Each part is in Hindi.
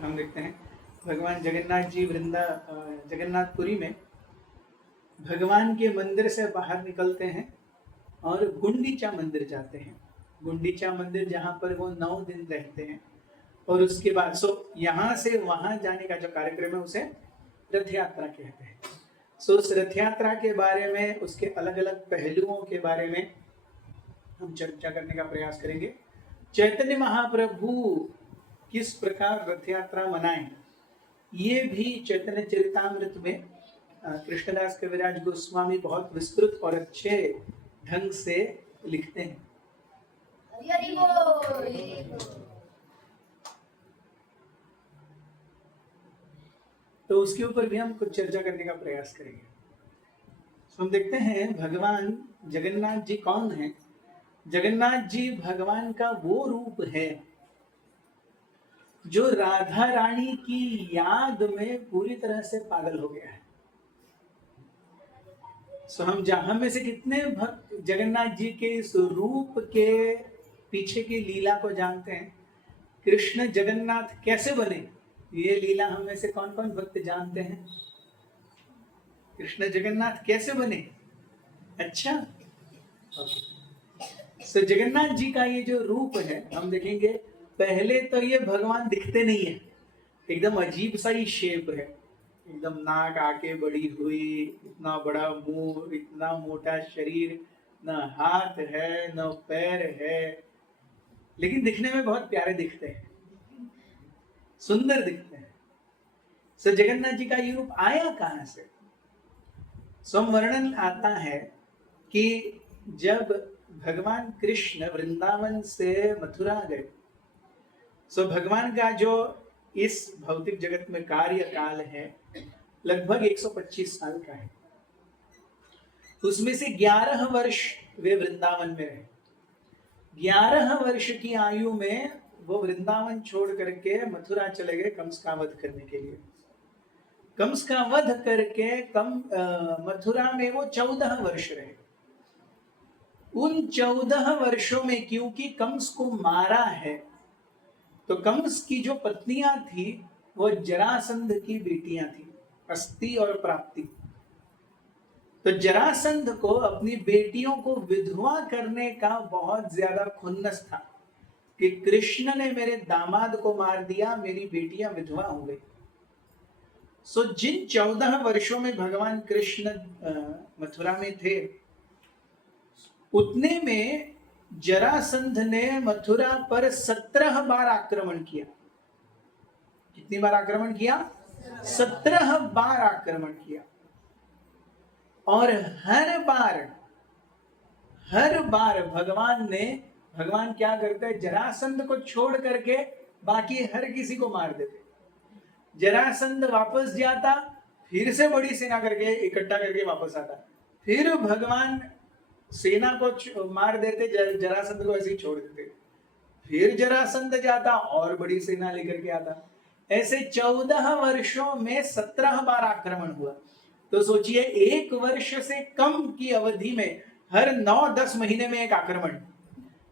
हम देखते हैं भगवान जगन्नाथ जी जगन्नाथपुरी में भगवान के मंदिर से बाहर निकलते हैं और गुंडीचा मंदिर जाते हैं। गुंडीचा मंदिर जहाँ पर वो 9 दिन रहते हैं और उसके बाद यहाँ से वहाँ जाने का जो कार्यक्रम है उसे रथ यात्रा कहते हैं। उस रथ यात्रा के बारे में, उसके अलग अलग पहलुओं के बारे में हम चर्चा करने का प्रयास करेंगे। चैतन्य महाप्रभु किस प्रकार रथ यात्रा मनाएं, ये भी चैतन्य चरितामृत में कृष्णदास कविराज गोस्वामी बहुत विस्तृत और अच्छे ढंग से लिखते हैं। तो उसके ऊपर भी हम कुछ चर्चा करने का प्रयास करेंगे। हम देखते हैं भगवान जगन्नाथ जी कौन है। जगन्नाथ जी भगवान का वो रूप है जो राधा रानी की याद में पूरी तरह से पागल हो गया है। हम में से कितने भक्त जगन्नाथ जी के इस रूप के पीछे की लीला को जानते हैं। कृष्ण जगन्नाथ कैसे बने, ये लीला हम में से कौन कौन भक्त जानते हैं। कृष्ण जगन्नाथ कैसे बने? अच्छा, तो जगन्नाथ जी का ये जो रूप है हम देखेंगे। पहले तो ये भगवान दिखते नहीं है, एकदम अजीब सा ही शेप है, एकदम नाक आके बड़ी हुई, इतना बड़ा मुंह, इतना मोटा शरीर, न हाथ है न पैर है, लेकिन दिखने में बहुत प्यारे दिखते हैं, सुंदर दिखते हैं। सो जगन्नाथ जी का ये रूप आया कहां से? वर्णन आता है कि जब भगवान कृष्ण वृंदावन से मथुरा गए, भगवान का जो इस भौतिक जगत में कार्यकाल है लगभग 125 साल का है। उसमें से 11 वर्ष वे वृंदावन में रहे। 11 वर्ष की आयु में वो वृंदावन छोड़ करके मथुरा चले गए कंस का वध करने के लिए। कंस का वध करके मथुरा में वो 14 वर्ष रहे। उन 14 वर्षों में क्योंकि कंस को मारा है, तो कंस की जो पत्नियां थी वो जरासंध की बेटियां थी, अस्ति और प्राप्ति। तो जरासंध को अपनी बेटियों को विधवा करने का बहुत ज्यादा खुन्नस था कि कृष्ण ने मेरे दामाद को मार दिया, मेरी बेटियां विधवा हो गई। जिन 14 वर्षों में भगवान कृष्ण मथुरा में थे, उतने में जरासंध ने मथुरा पर 17 बार आक्रमण किया। कितनी बार आक्रमण किया? 17 बार आक्रमण किया। और हर बार भगवान क्या करते हैं, जरासंध को छोड़ करके बाकी हर किसी को मार देते। जरासंध वापस जाता, फिर से बड़ी सेना करके इकट्ठा करके वापस आता, फिर भगवान सेना को मार देते, जरासंध को ऐसे ही छोड़ देते, फिर जरासंध जाता और बड़ी सेना लेकर के आता। ऐसे 14 वर्षों में 17 बार आक्रमण हुआ। तो सोचिए, 1 वर्ष से कम की अवधि में हर 9-10 महीने में एक आक्रमण।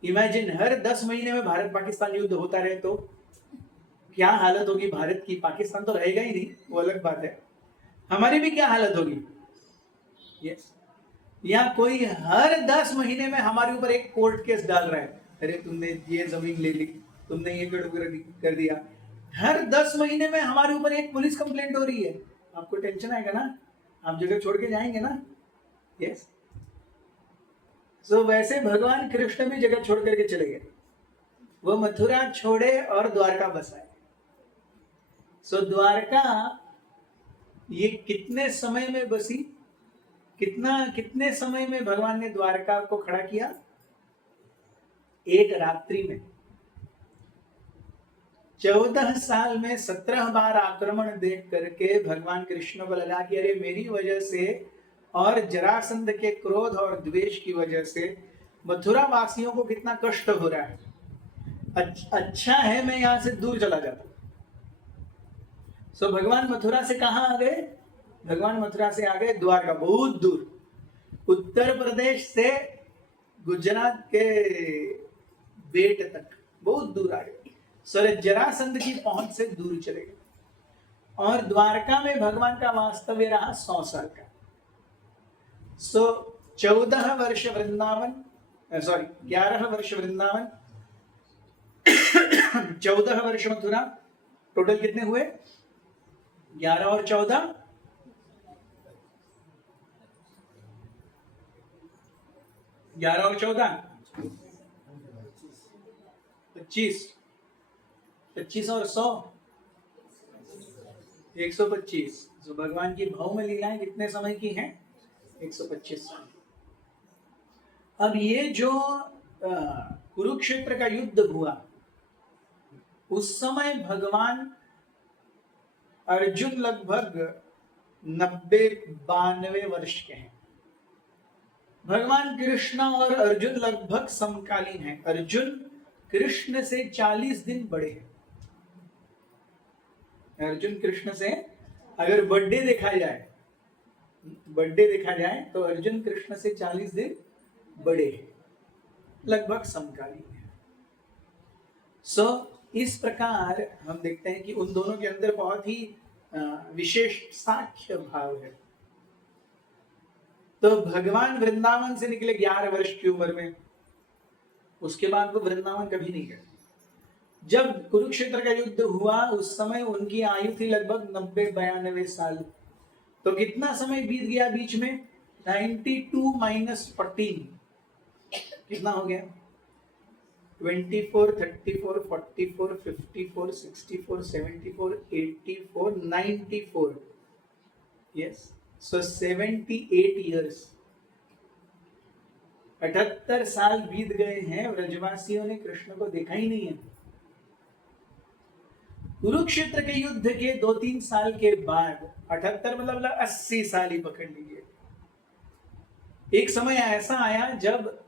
इमेजिन, हर 10 महीने में भारत पाकिस्तान युद्ध होता रहे तो क्या हालत होगी भारत की। पाकिस्तान तो रहेगा ही नहीं, वो अलग बात है, हमारी भी क्या हालत होगी। यस, या कोई हर 10 महीने में हमारे ऊपर एक कोर्ट केस डाल रहा है, अरे तुमने ये जमीन ले ली, तुमने ये कर दिया। हर 10 महीने में हमारे ऊपर एक पुलिस कंप्लेंट हो रही है, आपको टेंशन आएगा ना, आप जगह छोड़ के जाएंगे ना। यस, वैसे भगवान कृष्ण भी जगह छोड़ करके चले गए। वो मथुरा छोड़े और द्वारका बसाए। द्वारका ये कितने समय में बसी? कितने समय में भगवान ने द्वारका को खड़ा किया? एक रात्रि में। 14 साल में 17 बार आक्रमण देख करके भगवान कृष्ण को लगा कि अरे मेरी वजह से और जरासंध के क्रोध और द्वेष की वजह से मथुरा वासियों को कितना कष्ट हो रहा है, अच्छा है मैं यहां से दूर चला जाता। भगवान मथुरा से कहां आ गए? भगवान मथुरा से आ गए द्वारका, बहुत दूर, उत्तर प्रदेश से गुजरात के बेट तक बहुत दूर आ गए। सो जरासंध की पहुंच से दूर चले गए और द्वारका में भगवान का वास्तव्य रहा 100 साल का। सो 14 वर्ष वृंदावन, सॉरी 11 वर्ष वृंदावन, 14 वर्ष मथुरा, टोटल कितने हुए? 11 और 14, 11 और 14 25, 25 और 100 125। तो भगवान की भौम लीलाएं कितने समय की हैं? 125 साल। अब ये जो कुरुक्षेत्र का युद्ध हुआ उस समय भगवान अर्जुन लगभग 90-92 वर्ष के हैं। भगवान कृष्ण और अर्जुन लगभग समकालीन हैं। अर्जुन कृष्ण से 40 दिन बड़े हैं। अर्जुन कृष्ण से अगर बर्थडे देखा जाए तो अर्जुन कृष्ण से 40 दिन बड़े हैं, लगभग समकालीन है। सो इस प्रकार हम देखते हैं कि उन दोनों के अंदर बहुत ही विशेष साख्य भाव है। तो भगवान वृंदावन से निकले 11 वर्ष की उम्र में, उसके बाद वो वृंदावन कभी नहीं गए। जब कुरुक्षेत्र का युद्ध हुआ उस समय उनकी आयु थी लगभग 90-92 साल। तो कितना समय बीत गया बीच में? 92 - 14 कितना हो गया? 24, 34, 44, 54, 64, 74, 84, 94। यस, सो 78 ईयर्स, 78 साल बीत गए हैं। ब्रजवासियों ने कृष्ण को देखा ही नहीं है। कुरुक्षेत्र के युद्ध के 2-3 साल के बाद, 78 मतलब 80 साल ही पकड़ लीजिए, एक समय ऐसा आया जब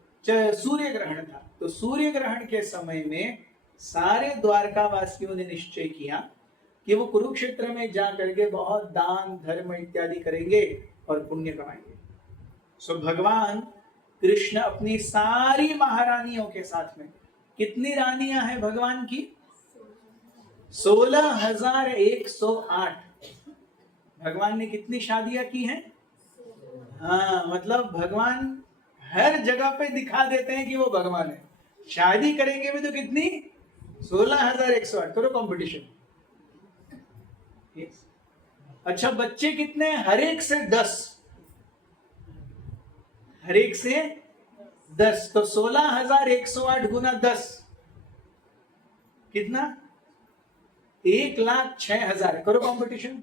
सूर्य ग्रहण था। तो सूर्य ग्रहण के समय में सारे द्वारका वासियों ने निश्चय किया कि वो कुरुक्षेत्र में जा करके बहुत दान धर्म इत्यादि करेंगे और पुण्य कमाएंगे। सो भगवान कृष्ण अपनी सारी महारानियों के साथ में, कितनी रानियां हैं भगवान की? 16,108। भगवान ने कितनी शादियां की हैं? हाँ, मतलब भगवान हर जगह पे दिखा देते हैं कि वो भगवान है। शादी करेंगे भी तो कितनी? 16,108। करो कंपटीशन। अच्छा, बच्चे कितने? हर एक से 10, हर एक से 10। तो 16,108 गुना 10 कितना? 1,06,000। करो कंपटीशन।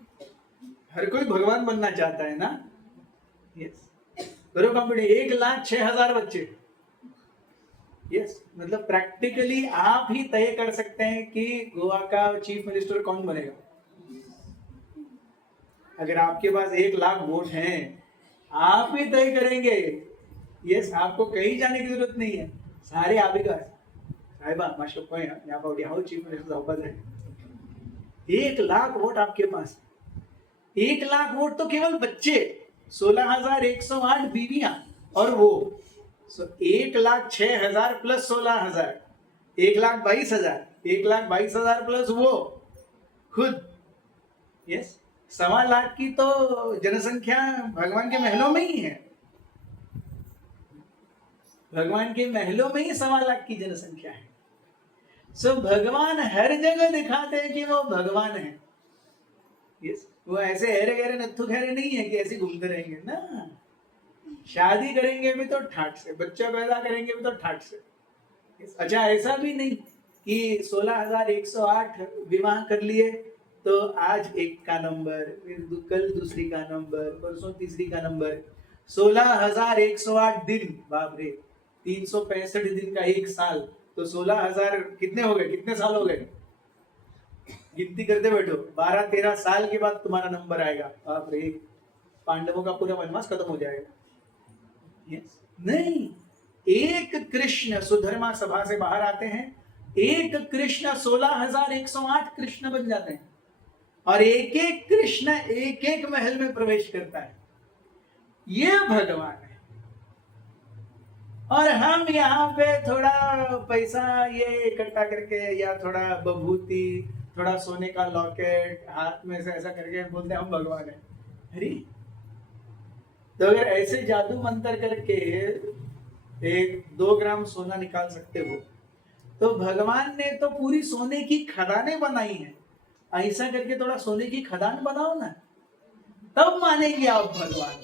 हर कोई भगवान बनना चाहता है ना? यस, करो कंपटीशन। 1,06,000 बच्चे। यस, मतलब प्रैक्टिकली आप ही तय कर सकते हैं कि गोवा का चीफ मिनिस्टर कौन बनेगा। अगर आपके पास 1,00,000 वोट हैं, आप ही तय करेंगे। यस, आपको कहीं जाने की जरूरत नहीं है, सारे आप ही का। साहिबा माशो कोई यहाँ पर यहाँ चीफ मिनिस्टर जाऊँगा है। 1,00,000 वोट आपके पास। 1,00,000 वोट तो केवल बच्चे, 16,108 बीवियां और वो। 1,06,000 प्लस 16,000, 1,22,000, 1,22,000 प्लस वो खुद। यस, 1,00,000 की तो जनसंख्या भगवान के महलों में ही है। भगवान के महलों में ही 1,00,000 की जनसंख्या है। सो भगवान हर जगह दिखाते हैं कि वो भगवान है। यस, वो ऐसे हेरे गहरे नत्थु खैरे नहीं है कि ऐसे घूमते रहेंगे ना। शादी करेंगे भी तो ठाट से, बच्चा पैदा करेंगे भी तो ठाट से। अच्छा, ऐसा भी नहीं कि 16,108 विवाह कर लिए तो आज एक का नंबर, फिर कल दूसरी का नंबर, परसों तीसरी का नंबर। 16,108 दिन, बाप रे, 365 दिन का एक साल। तो 16,000 कितने हो गए? कितने साल हो गए? गिनती करते बैठो। 12-13 साल के बाद तुम्हारा नंबर आएगा। बाप रे, पांडवों का पूरा वनवास खत्म हो जाएगा। यस, नहीं, एक कृष्ण सुधर्मा सभा से बाहर आते हैं, एक कृष्ण 16,108 कृष्ण बन जाते हैं और एक एक कृष्ण एक एक महल में प्रवेश करता है। ये भगवान है। और हम यहाँ पे थोड़ा पैसा ये इकट्ठा करके या थोड़ा बभूति, थोड़ा सोने का लॉकेट हाथ में से ऐसा करके बोलते हैं हम भगवान है। अरे तो अगर ऐसे जादू मंत्र करके 1-2 ग्राम सोना निकाल सकते हो, तो भगवान ने तो पूरी सोने की खदानें बनाई हैं। ऐसा करके थोड़ा सोने की खदान बनाओ ना, तब मानेंगे आप भगवान।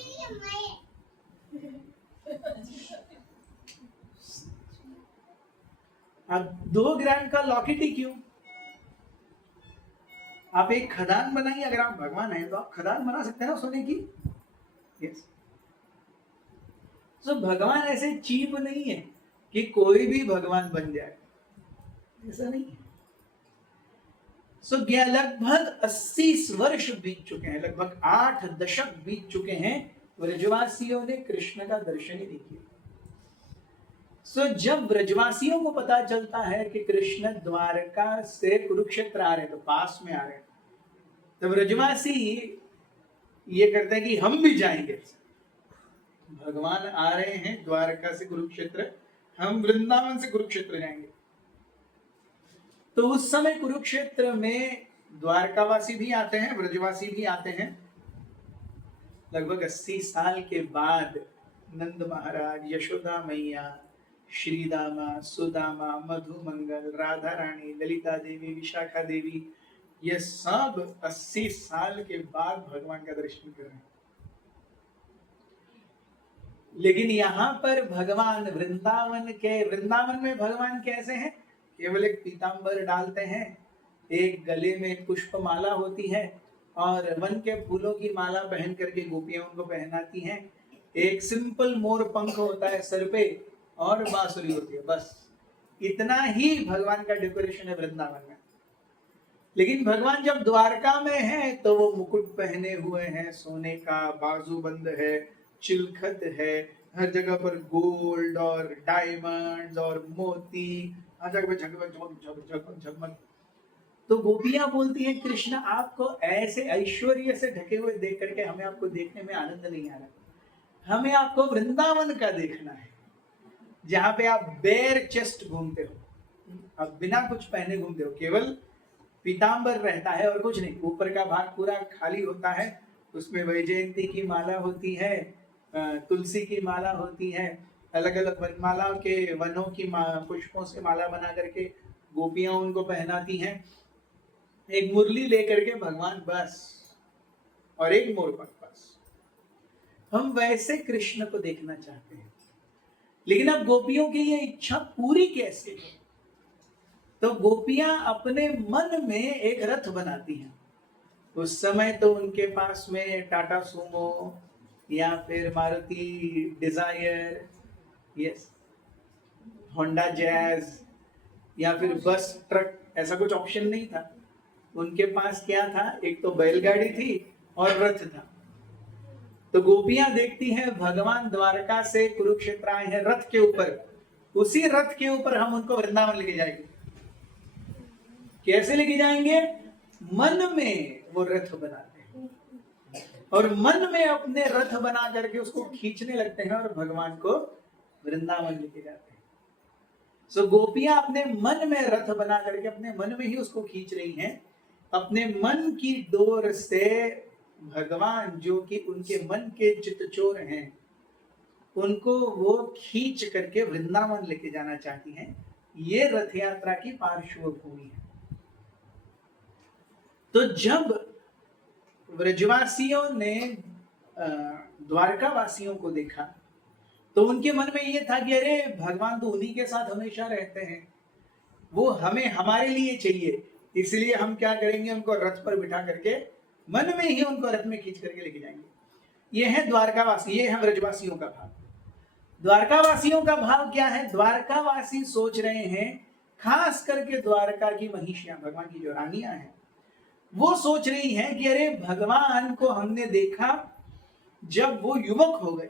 अब 2 ग्राम का लॉकेट ही क्यों, आप एक खदान बनाइए। अगर आप भगवान हैं तो आप खदान बना सकते हैं ना सोने की। यस। तो भगवान ऐसे चीप नहीं है कि कोई भी भगवान बन जाए, ऐसा नहीं है। सो लगभग 80 वर्ष बीत चुके हैं, लगभग 8 दशक बीत चुके हैं, ब्रजवासियों ने कृष्ण का दर्शन ही नहीं किया। सो जब ब्रजवासियों को पता चलता है कि कृष्ण द्वारका से कुरुक्षेत्र आ रहे, तो पास में आ रहे, तो ब्रजवासी ये करते हैं कि हम भी जाएंगे। भगवान आ रहे हैं द्वारका से कुरुक्षेत्र, हम वृंदावन से कुरुक्षेत्र जाएंगे। तो उस समय कुरुक्षेत्र में द्वारकावासी भी आते हैं, ब्रजवासी भी आते हैं। लगभग 80 साल के बाद नंद महाराज, यशोदा मैया, श्रीदामा, सुदामा, मधुमंगल, राधा रानी, ललिता देवी, विशाखा देवी, ये सब 80 साल के बाद भगवान का दर्शन कर रहे हैं। लेकिन यहाँ पर भगवान वृंदावन में भगवान कैसे हैं? केवल एक पीतांबर डालते हैं, एक गले में एक पुष्प माला होती है और वन के फूलों की माला पहन करके गोपियां उनको पहनाती हैं। एक सिंपल मोर पंख होता है सर पे और बांसुरी होती है, बस इतना ही भगवान का डेकोरेशन है वृंदावन में। लेकिन भगवान जब द्वारका में है तो वो मुकुट पहने हुए हैं सोने का, बाजूबंद है, चिलखत है, हर जगह पर गोल्ड और डायमंड्स और मोती, हर जगह पर झगमग झगमग। तो गोपियां बोलती हैं कृष्ण आपको ऐसे ऐश्वर्य से ढके हुए देख करके हमें आपको देखने में आनंद नहीं आ रहा, हमें आपको वृंदावन का देखना है, जहां पे आप बेयर चेस्ट घूमते हो, आप बिना कुछ पहने घूमते हो, केवल पीतांबर रहता है और कुछ नहीं, ऊपर का भाग पूरा खाली होता है, उसमें वैजयंती की माला होती है, तुलसी की माला होती है, अलग अलग वनमाला के वनों की पुष्पों से माला बना करके गोपियां उनको पहनाती हैं, एक मुरली लेकर के भगवान बस, और एक मोरपंख बस। हम वैसे कृष्ण को देखना चाहते हैं। लेकिन अब गोपियों की ये इच्छा पूरी कैसे है? तो गोपियां अपने मन में एक रथ बनाती हैं। उस समय तो उनके पास में टाटा सूमो या फिर Maruti Dzire, yes, Honda Jazz या फिर बस ट्रक, ऐसा कुछ ऑप्शन नहीं था। उनके पास क्या था? एक तो बैलगाड़ी थी और रथ था। तो गोपियां देखती हैं भगवान द्वारका से कुरुक्षेत्र आए हैं रथ के ऊपर, उसी रथ के ऊपर हम उनको वृंदावन लेके जाएंगे। कैसे लेके जाएंगे? मन में वो रथ बनाते हैं और मन में अपने रथ बना करके उसको खींचने लगते हैं और भगवान को वृंदावन लेके जाते हैं। सो गोपियां अपने मन में रथ बना करके अपने मन में ही उसको खींच रही हैं। अपने मन की डोर से भगवान, जो कि उनके मन के चितचोर हैं, उनको वो खींच करके वृंदावन लेके जाना चाहती हैं। ये रथ यात्रा की पार्श्वभूमि है। तो जब व्रजवासियों ने द्वारका वासियों को देखा तो उनके मन में ये था कि अरे भगवान तो उन्हीं के साथ हमेशा रहते हैं, वो हमें हमारे लिए चाहिए, इसलिए हम क्या करेंगे, उनको रथ पर बिठा करके मन में ही उनको रथ में खींच करके लेके जाएंगे। ये है द्वारकावासी, ये है व्रजवासियों का भाव। द्वारकावासियों का भाव क्या है? द्वारकावासी सोच रहे हैं, खास करके द्वारका की महिषियां, भगवान की जो रानियां हैं, वो सोच रही हैं कि अरे भगवान को हमने देखा जब वो युवक हो गए,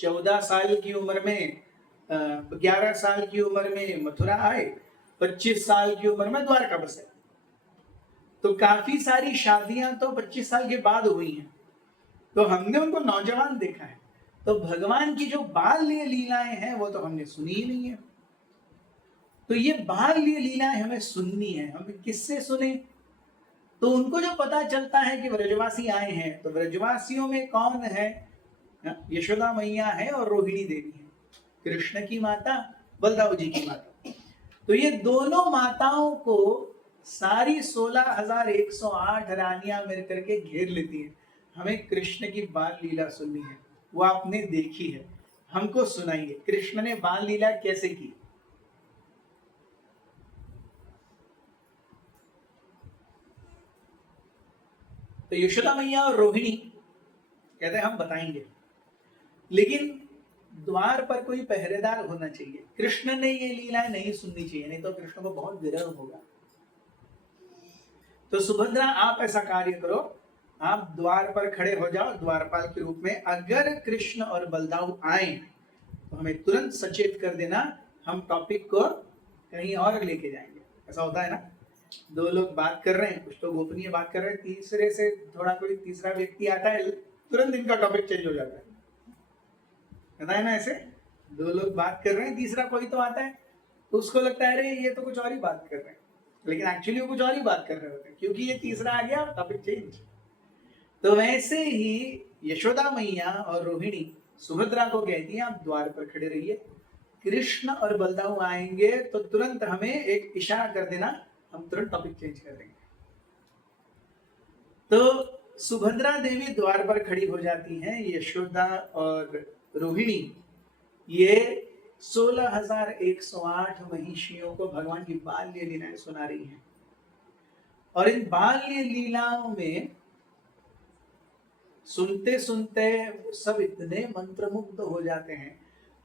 14 साल की उम्र में, 11 साल की उम्र में मथुरा आए, 25 साल की उम्र में द्वारका बसे। तो काफी सारी शादियां तो 25 साल के बाद हुई हैं, तो हमने उनको नौजवान देखा है। तो भगवान की जो बाल्य लीलाएं हैं वो तो हमने सुनी ही नहीं है। तो ये बाल्य लीलाएं हमें सुननी है। हम किससे सुने? तो उनको जो पता चलता है कि व्रजवासी आए हैं, तो व्रजवासियों में कौन है? यशोदा मैया है और रोहिणी देवी है, कृष्ण की माता, बलदाऊ जी की माता। तो ये दोनों माताओं को सारी 16,108 रानियां मिल करके घेर लेती हैं। हमें कृष्ण की बाल लीला सुननी है, वो आपने देखी है, हमको सुनाइए कृष्ण ने बाल लीला कैसे की। तो यशोदा मैया और रोहिणी कहते हैं हम बताएंगे, लेकिन द्वार पर कोई पहरेदार होना चाहिए। कृष्ण ने ये लीलाएं नहीं सुननी चाहिए, नहीं तो कृष्ण को बहुत विरह होगा। तो सुभद्रा आप ऐसा कार्य करो, आप द्वार पर खड़े हो जाओ द्वारपाल के रूप में। अगर कृष्ण और बलदाऊ आए तो हमें तुरंत सचेत कर देना, हम टॉपिक को कहीं और लेके जाएंगे। ऐसा होता है ना, दो लोग बात कर रहे हैं, कुछ तो गोपनीय बात कर रहे हैं, तीसरे से थोड़ा कोई तीसरा व्यक्ति आता है, तुरंत इनका टॉपिक चेंज हो जाता है। पता है ना, ऐसे दो लोग बात कर रहे हैं, तीसरा कोई तो आता है, तो उसको लगता है अरे ये तो कुछ और ही बात कर रहे हैं, लेकिन एक्चुअली वो कुछ और ही बात कर रहे होते हैं, क्योंकि ये तीसरा आ गया, टॉपिक चेंज। तो वैसे ही यशोदा मैया और रोहिणी सुभद्रा को कहती है आप द्वार पर खड़े रहिए, कृष्ण और बलदाऊ आएंगे तो तुरंत हमें एक इशारा कर देना, हम तुरंत टॉपिक चेंज कर देंगे। तो सुभद्रा देवी द्वार पर खड़ी हो जाती हैं, यशोदा और रोहिणी ये 16,108 महिषियों को भगवान की बाल्य लीलाएं सुना रही हैं। और इन बाल्य लीलाओं में सुनते सुनते सब इतने मंत्रमुग्ध हो जाते हैं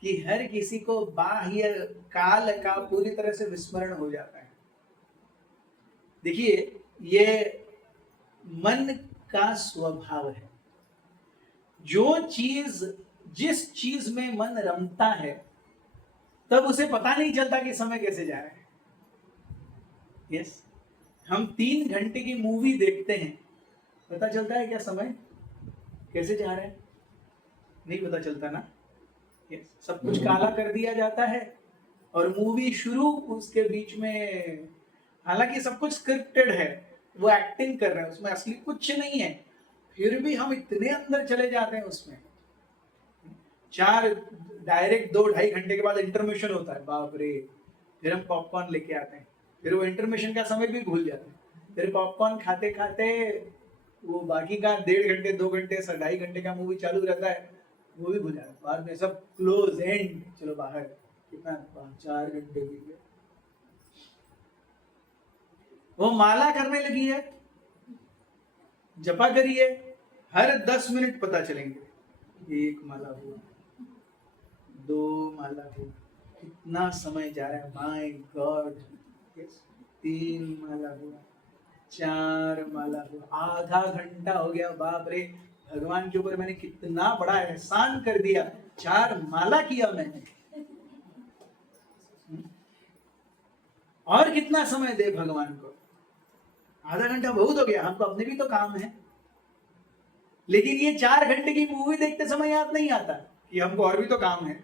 कि हर किसी को बाह्य काल का पूरी तरह से विस्मरण हो जाता है। देखिए, ये मन का स्वभाव है। जो चीज, जिस चीज में मन रमता है, तब उसे पता नहीं चलता कि समय कैसे जा रहा है। यस, हम 3 घंटे की मूवी देखते हैं, पता चलता है क्या समय कैसे जा रहा है? नहीं पता चलता ना। यस, सब कुछ काला कर दिया जाता है और मूवी शुरू, उसके बीच में हालांकि सब कुछ स्क्रिप्टेड है, वो एक्टिंग कर रहे हैं, उसमें असली कुछ नहीं है, फिर भी हम इतने अंदर चले जाते हैं उसमें। डायरेक्ट 2-2.5 घंटे के बाद इंटरमिशन होता है, बाप रे, फिर हम पॉपकॉर्न लेके आते हैं, फिर वो इंटरमिशन का समय भी भूल जाते हैं, फिर पॉपकॉर्न खाते खाते वो बाकी का 1.5 घंटे 2 घंटे 2.5 घंटे का मूवी चालू रहता है, वो भी भूल जाता है। बाद में सब क्लोज एंड, चलो बाहर, कितना 4 घंटे बीत गए। वो माला करने लगी है, जपा करिए, हर 10 मिनट पता चलेंगे, 1 माला हुआ, 2 माला हुआ, कितना समय जा रहा है, माय गॉड। 3 माला हुआ, 4 माला हुआ, आधा घंटा हो गया, बाप रे, भगवान के ऊपर मैंने कितना बड़ा एहसान कर दिया, 4 माला किया मैंने। और कितना समय दे भगवान को? आधा घंटा बहुत हो गया, हमको अपने भी तो काम है। लेकिन ये 4 घंटे की मूवी देखते समय याद नहीं आता कि हमको और भी तो काम है,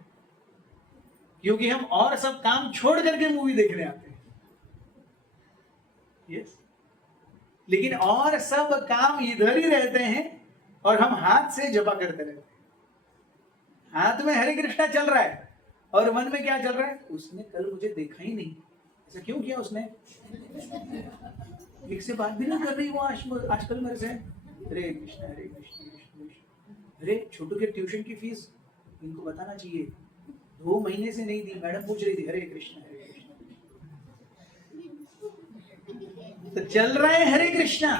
क्योंकि हम और सब काम छोड़ करके मूवी देखने आते हैं। यस, लेकिन और सब काम इधर ही रहते हैं और हम हाथ से जपा करते रहते हैं। हाथ में हरे कृष्णा चल रहा है और मन में क्या चल रहा है? उसने कल मुझे देखा ही नहीं, ऐसा क्यों किया उसने? एक से बात भी नहीं कर रही वो आजकल मेरे से। हरे कृष्णा हरे कृष्णा कृष्ण कृष्ण। अरे छोटू के ट्यूशन की फीस इनको बताना चाहिए, 2 महीने से नहीं दी, मैडम पूछ रही थी। हरे कृष्णा हरे कृष्णा। तो चल रहा है हरे कृष्णा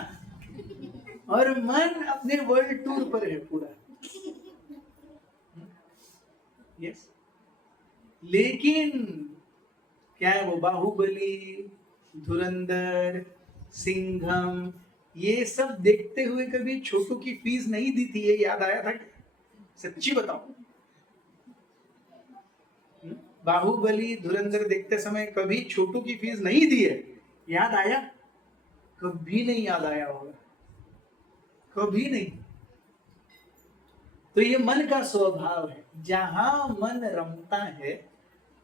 और मन अपने वर्ल्ड टूर पर है पूरा। यस, लेकिन क्या है वो बाहुबली, धुरंधर, सिंघम, ये सब देखते हुए कभी छोटू की फीस नहीं दी थी, ये याद आया था? सच्ची बताओ, बाहुबली धुरंधर देखते समय कभी छोटू की फीस नहीं दी है? याद आया? कभी नहीं याद आया होगा, कभी नहीं। तो ये मन का स्वभाव है, जहां मन रमता है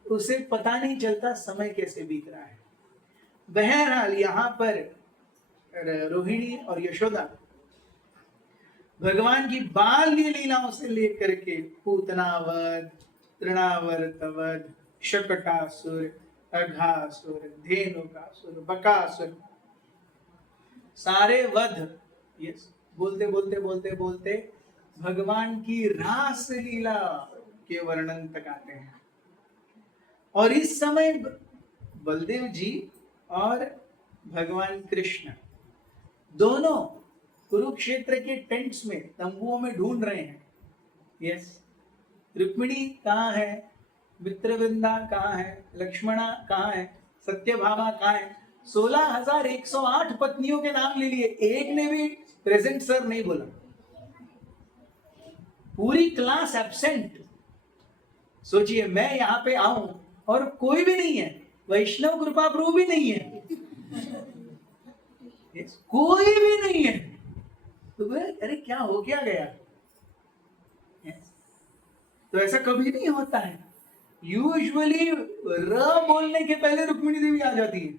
उसे पता नहीं चलता समय कैसे बीत रहा है। बहरहाल यहाँ पर रोहिणी और यशोदा भगवान की बाल लीलाओं से लेकर के पूतनावध, तृणावर्तवध, शकटासुर, अघासुर, धेनुकासुर, बकासुर, सारे वध, यस, बोलते बोलते बोलते बोलते भगवान की रास लीला के वर्णन तक आते हैं। और इस समय बलदेव जी और भगवान कृष्ण दोनों कुरुक्षेत्र के टेंट्स में, तंबुओं में ढूंढ रहे हैं। यस, रुक्मिणी कहाँ है, मित्रवृंदा कहाँ है, लक्ष्मणा कहाँ है, सत्यभामा कहाँ है। 16,108 पत्नियों के नाम ले लिए, एक ने भी प्रेजेंट सर नहीं बोला, पूरी क्लास एब्सेंट। सोचिए मैं यहां पे आऊं और कोई भी नहीं है, वैष्णव कृपा प्रभु भी नहीं है, कोई भी नहीं है, तो अरे क्या हो क्या गया। तो ऐसा कभी नहीं होता है। यूजुअली र बोलने के पहले रुक्मिणी देवी आ जाती है,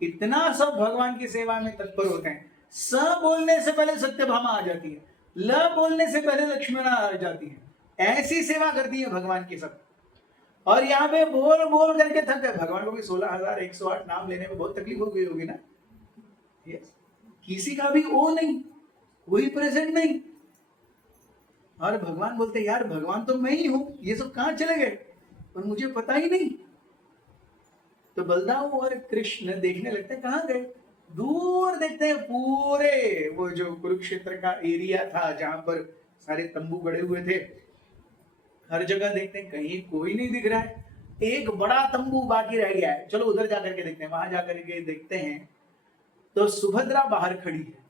इतना सब भगवान की सेवा में तत्पर होते हैं। स बोलने से पहले सत्यभामा आ जाती है, ल बोलने से पहले लक्ष्मणा आ जाती है। ऐसी सेवा करती है भगवान की सब। और यहाँ पे बोल बोल करके थक गए। भगवान को भी 16,108 नाम लेने में बहुत तकलीफ हो गई होगी ना। यस, किसी का भी ओ नहीं, कोई प्रेजेंट नहीं। और भगवान बोलते यार भगवान तो मैं ही हूं, ये सब कहां चले गए और मुझे पता ही नहीं। तो बलदाऊ और कृष्ण देखने लगते हैं कहां गए। दूर देखते हैं पूरे वो जो कुरुक्षेत्र का एरिया था जहां पर सारे तंबू गड़े हुए थे, हर जगह देखते हैं कहीं कोई नहीं दिख रहा है। एक बड़ा तंबू बाकी रह गया है, चलो उधर जाकर के देखते हैं। वहां जाकर के देखते हैं तो सुभद्रा बाहर खड़ी है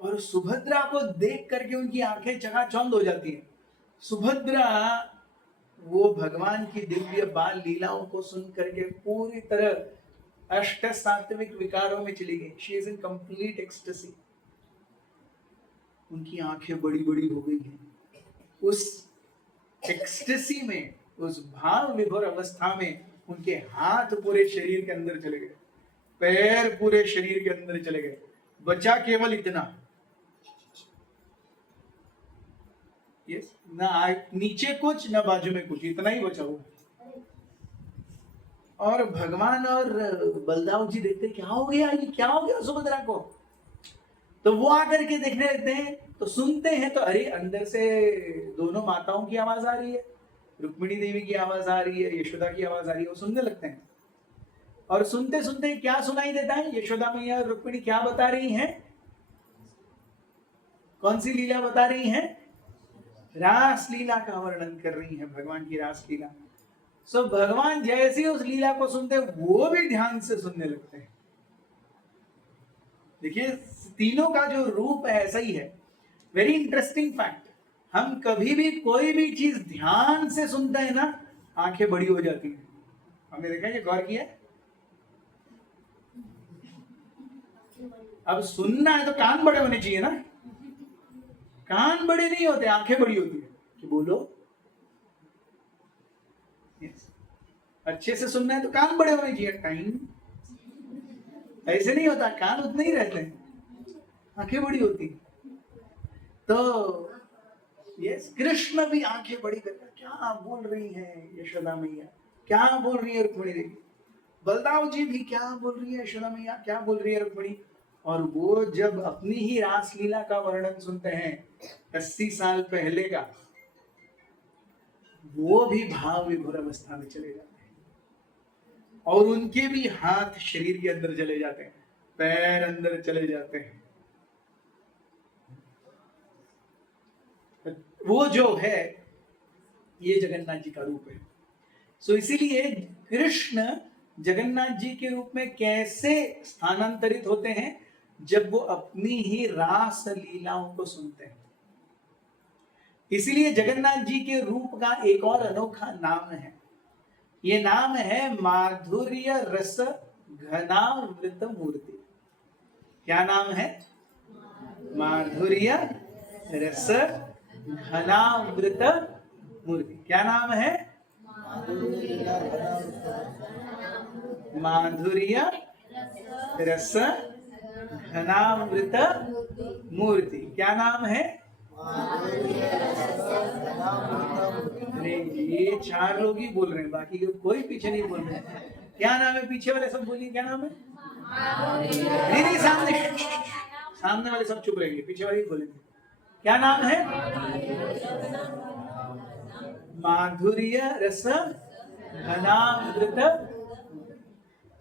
और सुभद्रा को देख करके उनकी आंखें चकाचौंध हो जाती है। सुभद्रा वो भगवान की दिव्य बाल लीलाओं को सुन करके पूरी तरह अष्ट सात्विक विकारों में चली गई। She is in complete ecstasy. उनकी आंखें बड़ी बड़ी हो गई हैं। उस एक्सटेसी में, उस भाव विभोर अवस्था में उनके हाथ पूरे शरीर के अंदर चले गए, पैर पूरे शरीर के अंदर चले गए, बचा केवल इतना। यस, ना नीचे कुछ ना बाजू में कुछ, इतना ही बचा हुआ। और भगवान और बलदाऊ जी देखते क्या हो गया, ये क्या हो गया सुभद्रा को। तो वो आकर के देखने लगते हैं तो सुनते हैं तो अरे अंदर से दोनों माताओं की आवाज आ रही है, रुक्मिणी देवी की आवाज आ रही है, यशोदा की आवाज आ रही है। वो सुनने लगते हैं और सुनते सुनते क्या सुनाई देता है, यशोदा मैया और रुक्मिणी क्या बता रही हैं, कौन सी लीला बता रही हैं, रास लीला का वर्णन कर रही हैं, भगवान की रास लीला। सो भगवान जैसे उस लीला को सुनते वो भी ध्यान से सुनने लगते हैं। देखिए तीनों का जो रूप है ऐसा ही है। वेरी इंटरेस्टिंग फैक्ट, हम कभी भी कोई भी चीज ध्यान से सुनते हैं ना, आंखें बड़ी हो जाती हैं। हमने देखा ये, गौर किया। अब सुनना है तो कान बड़े होने चाहिए ना, कान बड़े नहीं होते, आंखें बड़ी होती है कि बोलो। yes. अच्छे से सुनना है तो कान बड़े होने चाहिए। टाइम ऐसे नहीं होता, कान उतने ही रहते हैं, आंखें बड़ी होती। तो यस, कृष्ण भी आंखें बड़ी करके क्या बोल रही है यशोदा मैया, क्या बोल रही है रुक्मिणी देवी। बलदाऊ जी भी क्या बोल रही है यशोदा मैया, क्या बोल रही है रुक्मिणी। और वो जब अपनी ही रासलीला का वर्णन सुनते हैं 80 साल पहले का, वो भी भाव विभोर अवस्था में चले जाते हैं और उनके भी हाथ शरीर के अंदर चले जाते हैं, पैर अंदर चले जाते हैं। वो जो है ये जगन्नाथ जी का रूप है। सो इसीलिए कृष्ण जगन्नाथ जी के रूप में कैसे स्थानांतरित होते हैं, जब वो अपनी ही रास लीलाओं को सुनते हैं। इसीलिए जगन्नाथ जी के रूप का एक और अनोखा नाम है, ये नाम है माधुर्य रस घनावृत मूर्ति। क्या नाम है? माधुर्य रस घनामृत मूर्ति। क्या नाम है? माधुर्य रस घनामृत मूर्ति। क्या नाम है? अरे ये 4 लोग ही बोल रहे हैं, बाकी के कोई पीछे नहीं बोल रहे हैं। क्या नाम है? पीछे वाले सब बोलिए, क्या नाम है? नहीं नहीं, सामने वाले सब चुप रहेंगे, पीछे वाले ही बोलेंगे। क्या नाम है? माधुर्य रस घनामृत।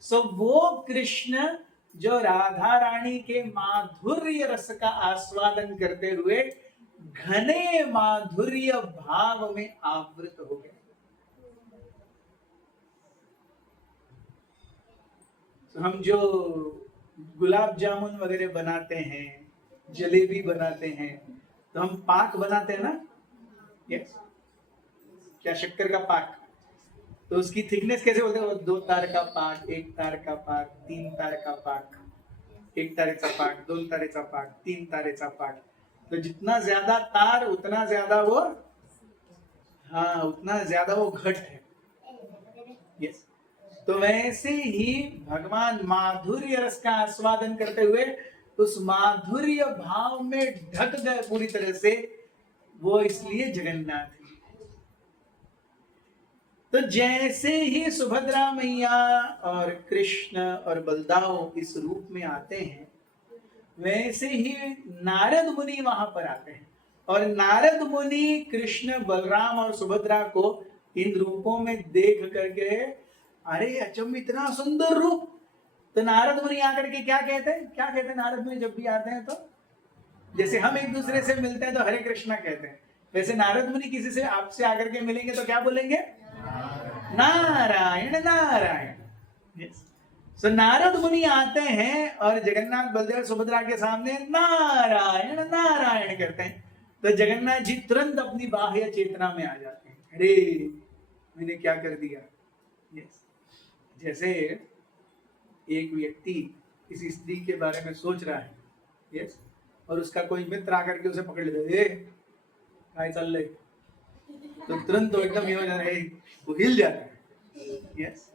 सो वो कृष्ण जो राधा रानी के माधुर्य रस का आस्वादन करते हुए घने माधुर्य भाव में आवृत हो गए। तो हम जो गुलाब जामुन वगैरह बनाते हैं, जलेबी बनाते हैं, तो हम पाक बनाते हैं ना? यस। क्या शक्कर का पाक? तो उसकी थिकनेस कैसे बोलते हैं? 2 तार का पाक, 1 तार का पाक, 3 तार का पाक, 1 तारेचा पाक, 2 तारेचा पाक, 3 तारेचा पाक। तो जितना ज्यादा तार उतना ज्यादा वो, हाँ, उतना ज्यादा वो घट है। यस। तो वैसे ही भगवान माधुर्य रस का आस्वादन करते हुए उस माधुर्य भाव में ढक गए पूरी तरह से, वो इसलिए जगन्नाथ। तो जैसे ही सुभद्रा मैया और कृष्ण और बलदाव इस रूप में आते हैं, वैसे ही नारद मुनि वहां पर आते हैं। और नारद मुनि कृष्ण, बलराम और सुभद्रा को इन रूपों में देख करके, अरे अचंभ, इतना सुंदर रूप। तो नारद मुनि आकर के क्या कहते हैं? क्या कहते हैं नारद मुनि जब भी आते हैं? तो जैसे हम एक दूसरे से मिलते हैं तो हरे कृष्णा कहते हैं, वैसे नारद मुनि किसी से आपसे आकर के मिलेंगे तो क्या बोलेंगे? नारायण नारायण। yes. So, नारद मुनि आते हैं और जगन्नाथ बलदेव सुभद्रा के सामने नारायण नारायण करते हैं, तो जगन्नाथ जी तुरंत अपनी बाह्य चेतना में आ जाते हैं। अरे मैंने क्या कर दिया? yes. जैसे एक व्यक्ति किसी स्त्री के बारे में सोच रहा है, yes? और उसका कोई मित्र आकर के उसे पकड़ लेता है, काय चल रहे, तो तुरंत तो एकदम ये हो जाता है, वो हिल जाता है। यस।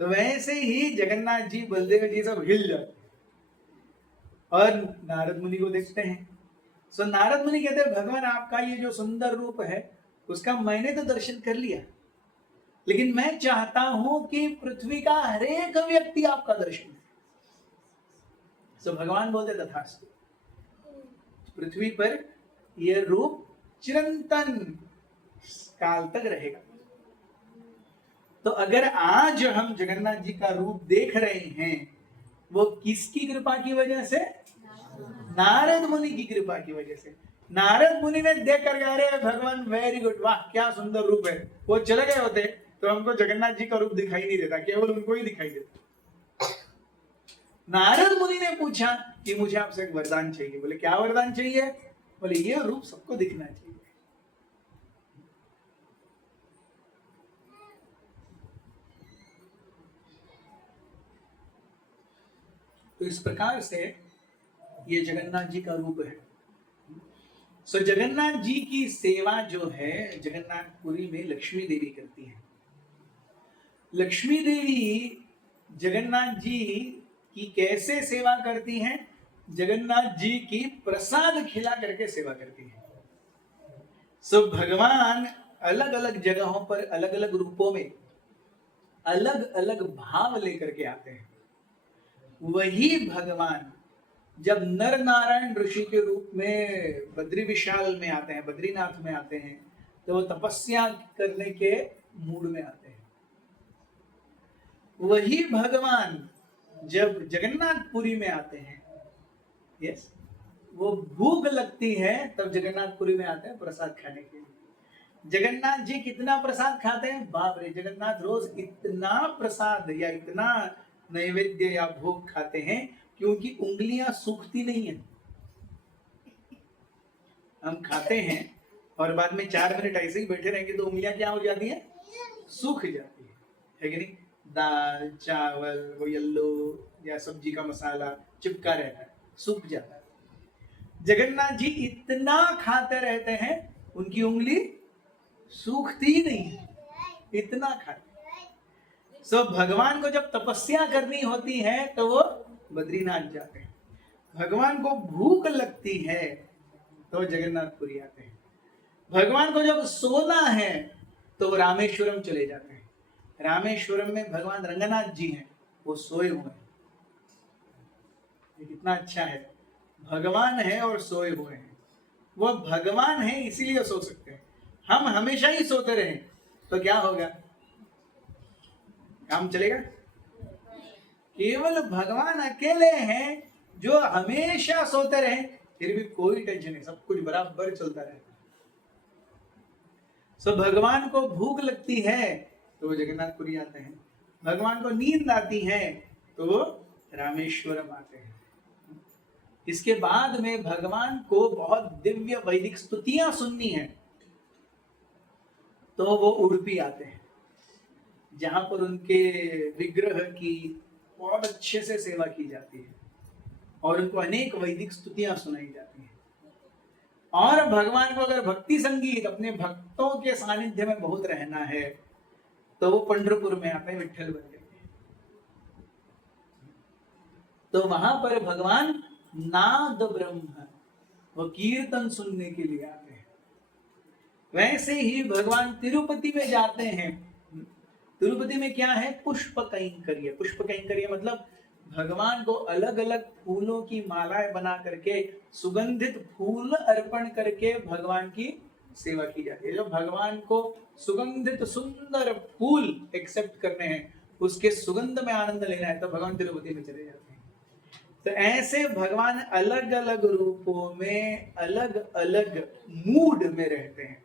तो वैसे ही जगन्नाथ जी, बलदेव जी सब हिल जाते हैं और नारद मुनि को देखते हैं। सो नारद मुनि कहते हैं, भगवान आपका ये जो सुंदर रूप है उसका मैंने तो दर्शन कर लिया, लेकिन मैं चाहता हूं कि पृथ्वी का हर एक व्यक्ति आपका दर्शन करे। सो भगवान बोलते तथास्तु। पृथ्वी पर यह रूप चिरंतन काल तक रहेगा। तो अगर आज हम जगन्नाथ जी का रूप देख रहे हैं, वो किसकी कृपा की वजह से? नारद मुनि की कृपा की वजह से। नारद मुनि ने देख कर अरे भगवान वेरी गुड, वाह क्या सुंदर रूप है, वो चले गए होते तो हमको जगन्नाथ जी का रूप दिखाई नहीं देता, केवल उनको ही दिखाई देता। नारद मुनि ने पूछा कि मुझे आपसे एक वरदान चाहिए। बोले क्या वरदान चाहिए? बोले ये रूप सबको दिखना चाहिए। तो इस प्रकार से ये जगन्नाथ जी का रूप है। सो जगन्नाथ जी की सेवा जो है जगन्नाथपुरी में लक्ष्मी देवी करती है। लक्ष्मी देवी जगन्नाथ जी की कैसे सेवा करती हैं? जगन्नाथ जी की प्रसाद खिला करके सेवा करती है। सो भगवान अलग अलग जगहों पर अलग अलग रूपों में अलग अलग भाव लेकर के आते हैं। वही भगवान जब नर नारायण ऋषि के रूप में बद्री विशाल में आते हैं, बद्रीनाथ में आते हैं, तो वो तपस्या करने के मूड में आते हैं। वही भगवान जब जगन्नाथपुरी में आते हैं, यस, वो भूख लगती है तब जगन्नाथपुरी में आते हैं प्रसाद खाने के लिए। जगन्नाथ जी कितना प्रसाद खाते हैं? बाप रे, जगन्नाथ रोज इतना प्रसाद या इतना नैवेद्य या भोग खाते हैं क्योंकि उंगलियां सूखती नहीं है। हम खाते हैं और बाद में 4 मिनट ऐसे ही बैठे रहेंगे तो उंगलियां क्या हो जाती है? सूख जाती है कि नहीं? दाल चावल वो येलो या सब्जी का मसाला चिपका रहता है, सूख जाता है। जगन्नाथ जी इतना खाते रहते हैं उनकी उंगली सूखती ही नहीं है, इतना खाते। सो भगवान को जब तपस्या करनी होती है तो वो बद्रीनाथ जाते हैं। भगवान को भूख लगती है तो जगन्नाथपुरी आते हैं। भगवान को जब सोना है तो रामेश्वरम चले जाते हैं। रामेश्वरम में भगवान रंगनाथ जी हैं, वो सोए हुए हैं। ये कितना अच्छा है, भगवान है और सोए हुए हैं। वो भगवान है इसीलिए सो सकते हैं। हम हमेशा ही सोते रहे तो क्या होगा, काम चलेगा? केवल भगवान अकेले हैं जो हमेशा सोते रहे, फिर भी कोई टेंशन नहीं, सब कुछ बराबर चलता रहता है। सो भगवान को भूख लगती है तो वो जगन्नाथपुरी आते हैं। भगवान को नींद आती है तो वो रामेश्वरम आते हैं। इसके बाद में भगवान को बहुत दिव्य वैदिक स्तुतियां सुननी है तो वो उडुपी आते हैं, जहां पर उनके विग्रह की बहुत अच्छे से सेवा की जाती है और उनको अनेक वैदिक स्तुतियां सुनाई जाती हैं। और भगवान को अगर भक्ति संगीत, अपने भक्तों के सानिध्य में बहुत रहना है तो वो पंढरपुर में आते हैं, विठ्ठल बन गए। तो वहां पर भगवान नाद ब्रह्म, वो कीर्तन सुनने के लिए आते हैं। वैसे ही भगवान तिरुपति में जाते हैं। तिरुपति में क्या है, पुष्प कैंकर्य। पुष्प कैंकर्य मतलब भगवान को अलग अलग फूलों की मालाएं बना करके, सुगंधित फूल अर्पण करके भगवान की सेवा की जाती है। जो भगवान को सुगंधित सुंदर फूल एक्सेप्ट करने हैं, उसके सुगंध में आनंद लेना है, तो भगवान तिरुपति में चले जाते हैं। तो ऐसे भगवान अलग अलग रूपों में अलग अलग मूड में रहते हैं।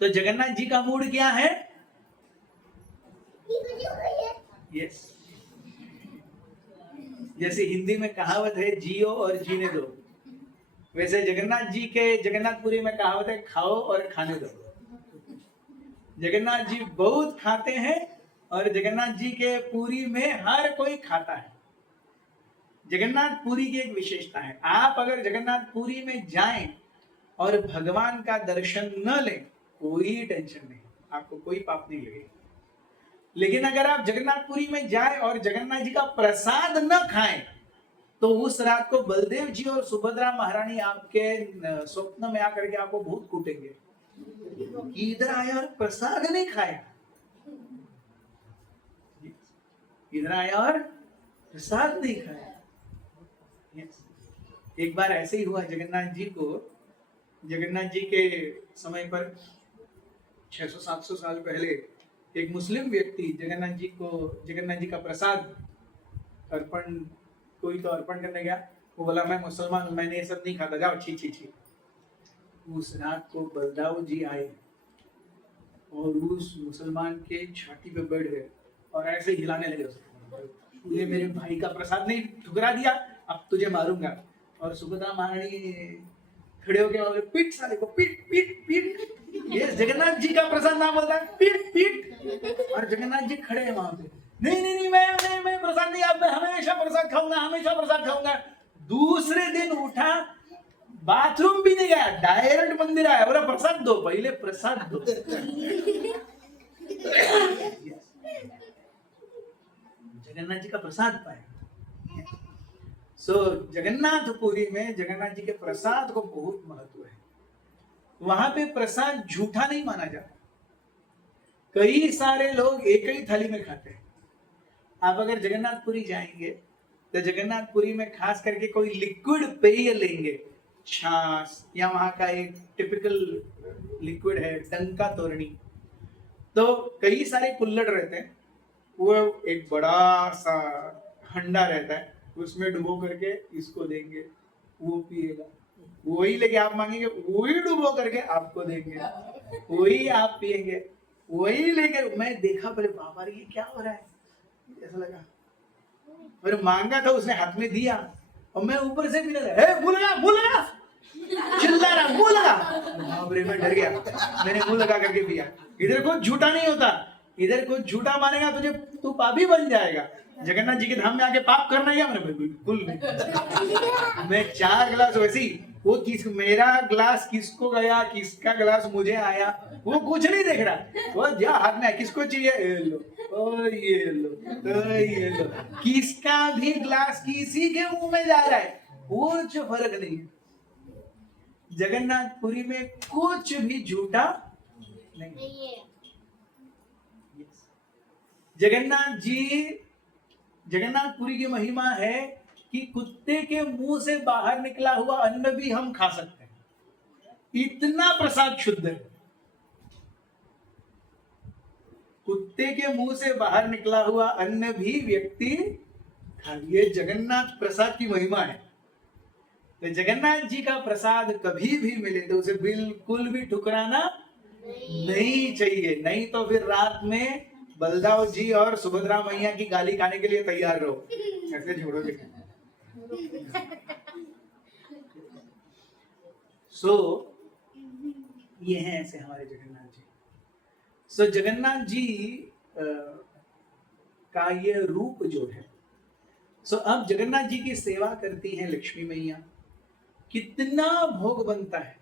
तो जगन्नाथ जी का मूड क्या है? यस, जैसे हिंदी में कहावत है जियो और जीने दो, वैसे जगन्नाथ जी के जगन्नाथपुरी में कहावत है खाओ और खाने दो। जगन्नाथ जी बहुत खाते हैं और जगन्नाथ जी के पुरी में हर कोई खाता है। जगन्नाथपुरी की एक विशेषता है, आप अगर जगन्नाथपुरी में जाएं और भगवान का दर्शन न लें, कोई टेंशन नहीं, आपको कोई पाप नहीं लगेगा। लेकिन अगर आप जगन्नाथपुरी में जाएं और जगन्नाथ जी का प्रसाद न खाएं, तो उस रात को बलदेव जी और सुभद्रा महारानी आपके स्वप्न में आकर के आपको बहुत कूटेंगे कि इधर आया और प्रसाद नहीं खाया, इधर आया और प्रसाद नहीं खाया। एक बार ऐसे ही हुआ जगन्नाथ जी को। जगन्नाथ जी के समय पर 600-700 साल पहले एक मुस्लिम व्यक्ति जगन्नाथ जी का प्रसाद अर्पण, कोई तो अर्पण करने गया। वो बोला मैं मुसलमान हूं, मैंने ये सब नहीं खाता, जाओ छी छी छी। उस रात को बलदाऊ जी आए और उस मुसलमान के छाती पे बैठ गए और ऐसे हिलाने लगे, तूने मेरे भाई का प्रसाद नहीं ठुकरा दिया, अब तुझे मारूंगा। और सुभद्रा महारानी खड़े होके बोले पीट साले को, पीट पीट पीट। ये जगन्नाथ जी का प्रसाद नाम बोलता है, पीट पीट। और जगन्नाथ जी खड़े हैं वहां पे, नहीं नहीं नहीं मैं प्रसाद नहीं, अब मैं हमेशा प्रसाद खाऊंगा, हमेशा प्रसाद खाऊंगा। दूसरे दिन उठा, बाथरूम भी नहीं गया, डायरेक्ट मंदिर आया, बोला प्रसाद दो, पहले प्रसाद दो। जगन्नाथ जी का प्रसाद पाए। जगन्नाथपुरी में जगन्नाथ जी के प्रसाद को बहुत महत्व है। वहां पे प्रसाद झूठा नहीं माना जाता। कई सारे लोग एक ही थाली में खाते हैं। आप अगर जगन्नाथपुरी जाएंगे तो जगन्नाथपुरी में खास करके कोई लिक्विड पेय लेंगे, छाछ, या वहां का एक टिपिकल लिक्विड है टंका तोरणी। तो कई सारे कुल्हड़ रहते हैं, वो एक बड़ा सा हंडा रहता है, उसमें डुबो करके इसको देंगे, वो पिएगा। वही लेके आप मांगेंगे, वही डुबो करके आपको देंगे, वही आप पिएंगे, वही लेके। मैं देखा पहले, बाबा ये क्या हो रहा है, ऐसा लगा। फिर मांगा था, उसने हाथ में दिया और मैं ऊपर से पीने लगा, मुंह लगा चिल्ला रहा, मुंह लगा। बाप रे, मैं डर गया, मैंने मुंह लगा करके पिया। इधर कुछ झूठा नहीं होता, इधर कोई झूठा मानेगा तुझे, तू पापी बन जाएगा। जगन्नाथ जी के धाम में आके पाप करना क्या? मैंने बिल्कुल नहीं। मैं 4 गिलास वैसे ही, वो किस मेरा ग्लास किसको गया, किसका ग्लास मुझे आया, वो कुछ नहीं देख रहा। वो जा हाथ में किसको चाहिए, ये लो, ओ ये लो, ओ ये लो, किसका भी ग्लास किसी के मुंह में जा रहा है, कुछ फर्क नहीं है। जगन्नाथपुरी में कुछ भी झूठा नहीं है। जगन्नाथपुरी की महिमा है कि कुत्ते के मुंह से बाहर निकला हुआ अन्न भी हम खा सकते हैं, इतना प्रसाद शुद्ध है। कुत्ते के मुंह से बाहर निकला हुआ अन्न भी व्यक्ति खा, ये जगन्नाथ प्रसाद की महिमा है। तो जगन्नाथ जी का प्रसाद कभी भी मिले तो उसे बिल्कुल भी ठुकराना नहीं चाहिए, नहीं तो फिर रात में बलदाव जी और सुभद्रा मैया की गाली खाने के लिए तैयार रहो, ऐसे छोड़ोगे। ये हैं ऐसे हमारे जगन्नाथ जी। जगन्नाथ जी का ये रूप जो है, अब जगन्नाथ जी की सेवा करती हैं लक्ष्मी मैया। कितना भोग बनता है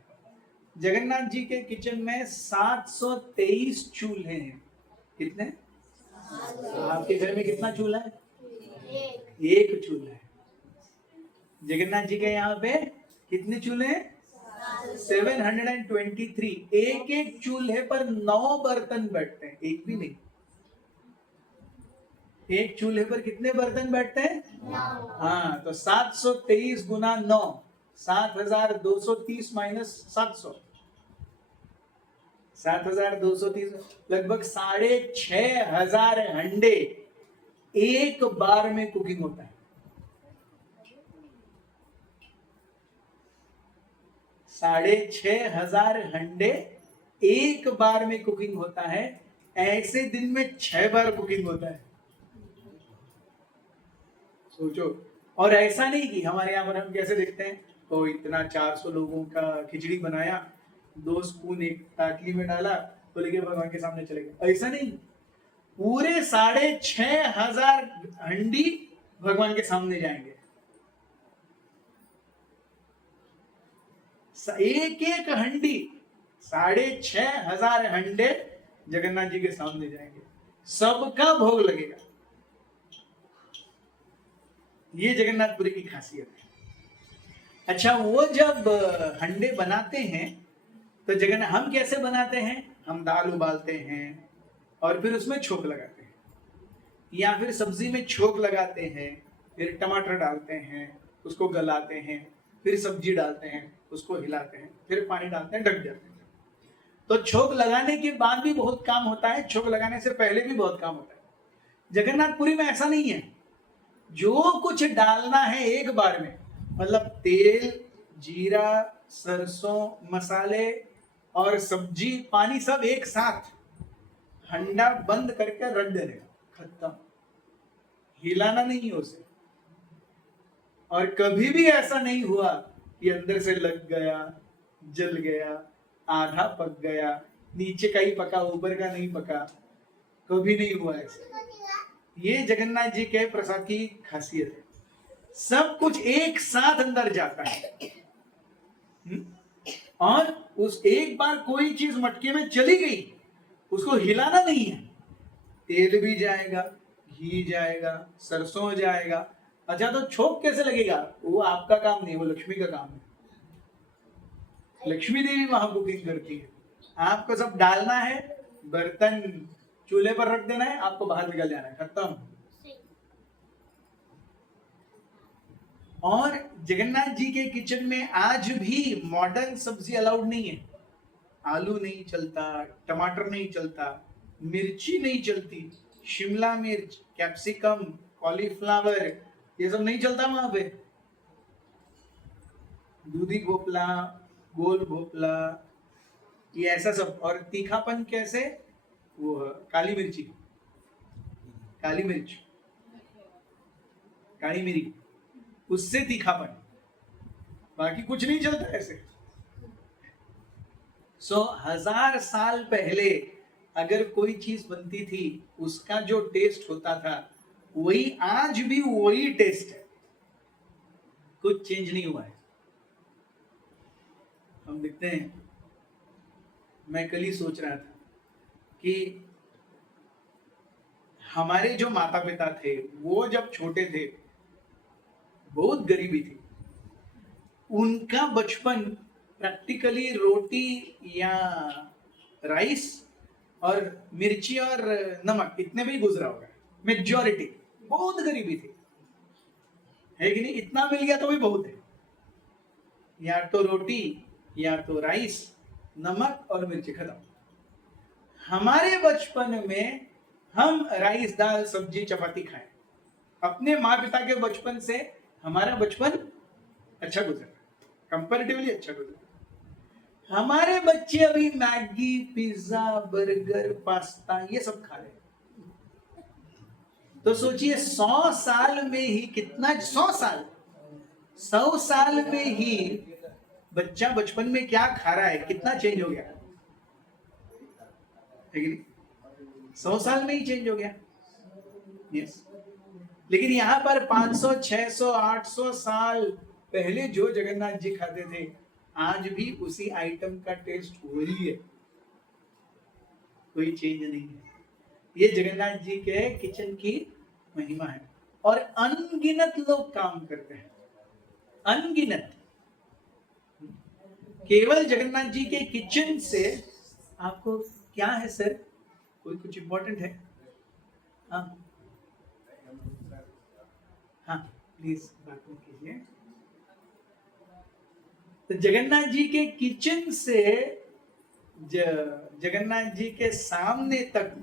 जगन्नाथ जी के किचन में? 723 चूल्हे हैं। कितने? आपके घर में कितना चूल्हा है? एक चूल्हा है। जगन्नाथ जी के यहाँ पे कितने चूल्हे हैं? 723। एक एक चूल्हे पर 9 बर्तन बैठते हैं, एक भी नहीं। एक चूल्हे पर कितने बर्तन बैठते हैं? 9। हाँ, तो 723 गुना 9, 7230 माइनस 700, 7230, लगभग 6500 हंडे एक बार में कुकिंग होता है। 6500 हंडे एक बार में कुकिंग होता है। ऐसे दिन में 6 बार कुकिंग होता है, सोचो। और ऐसा नहीं कि हमारे यहाँ पर हम कैसे देखते हैं, तो इतना 400 लोगों का खिचड़ी बनाया, 2 स्पून एक ताटली में डाला तो लेके भगवान के सामने चले गए, ऐसा नहीं। पूरे 6500 हंडी भगवान के सामने जाएंगे। एक एक हंडी, 6500 हंडे जगन्नाथ जी के सामने जाएंगे, सबका भोग लगेगा। ये जगन्नाथपुरी की खासियत है। अच्छा, वो जब हंडे बनाते हैं तो जगन्नाथ हम कैसे बनाते हैं? हम दाल उबालते हैं और फिर उसमें छोंक लगाते हैं, या फिर सब्जी में छोंक लगाते हैं, फिर टमाटर डालते हैं, उसको गलाते हैं, फिर सब्जी डालते हैं, उसको हिलाते हैं, फिर पानी डालते हैं, ढक जाते हैं। तो छोंक लगाने के बाद भी बहुत काम होता है, छोंक लगाने से पहले भी बहुत काम होता है। जगन्नाथपुरी में ऐसा नहीं है, जो कुछ डालना है एक बार में, मतलब तेल, जीरा, सरसों, मसाले और सब्जी, पानी सब एक साथ हंडा बंद करके रख देने का, खत्म। हिलाना नहीं है उसे। और कभी भी ऐसा नहीं हुआ कि अंदर से लग गया, जल गया, आधा पक गया, नीचे का ही पका, ऊपर का नहीं पका, कभी नहीं हुआ ऐसा। ये जगन्नाथ जी के प्रसाद की खासियत है, सब कुछ एक साथ अंदर जाता है। और उस एक बार कोई चीज मटके में चली गई, उसको हिलाना नहीं है। तेल भी जाएगा, घी जाएगा, सरसों जाएगा। अच्छा, तो छोंक कैसे लगेगा? वो आपका काम नहीं, वो लक्ष्मी का काम है। लक्ष्मी देवी वहां कुकिंग करती है। आपको सब डालना है, बर्तन चूल्हे पर रख देना है, आपको बाहर निकल जाना है, खत्म। और जगन्नाथ जी के किचन में आज भी मॉडर्न सब्जी अलाउड नहीं है। आलू नहीं चलता, टमाटर नहीं चलता, मिर्ची नहीं चलती, शिमला मिर्च, कैप्सिकम, कॉलीफ्लावर, ये सब नहीं चलता वहां पे। दूधी भोपला, गोल भोपला, ये ऐसा सब। और तीखापन कैसे? वो काली मिर्ची, काली मिर्च, काली मिर्च, उससे तीखापन, बाकी कुछ नहीं चलता ऐसे। 1000 साल पहले अगर कोई चीज बनती थी उसका जो टेस्ट होता था वही आज भी वही टेस्ट है, कुछ चेंज नहीं हुआ है। हम देखते हैं, मैं कल ही सोच रहा था कि हमारे जो माता पिता थे वो जब छोटे थे बहुत गरीबी थी, उनका बचपन प्रैक्टिकली रोटी या राइस और मिर्ची और नमक इतने में ही गुजरा होगा। मेजॉरिटी बहुत गरीबी थी, है कि नहीं? इतना मिल गया तो भी बहुत है, या तो रोटी या तो राइस, नमक और मिर्ची, खत्म। हमारे बचपन में हम राइस दाल सब्जी चपाती खाए, अपने माँ पिता के बचपन से हमारा बचपन अच्छा गुजरा, कंपैरेटिवली अच्छा गुजरा। हमारे बच्चे अभी मैगी पिज्जा बर्गर पास्ता ये सब खा रहे हैं। तो सोचिए 100 साल में ही कितना, 100 साल में ही बच्चा बचपन में क्या खा रहा है, कितना चेंज हो गया, है कि नहीं? 100 साल में ही चेंज हो गया। यस। लेकिन यहाँ पर 500 600 800 साल पहले जो जगन्नाथ जी खाते थे आज भी उसी आइटम का टेस्ट वही है, कोई चेंज नहीं है। ये जगन्नाथ जी के किचन की महिमा है। और अनगिनत लोग काम करते हैं, अनगिनत। केवल जगन्नाथ जी के किचन से आपको क्या है सर, कोई कुछ इंपॉर्टेंट है? हाँ हाँ प्लीज बात मत कीजिए। तो जगन्नाथ जी के किचन से जगन्नाथ जी के सामने तक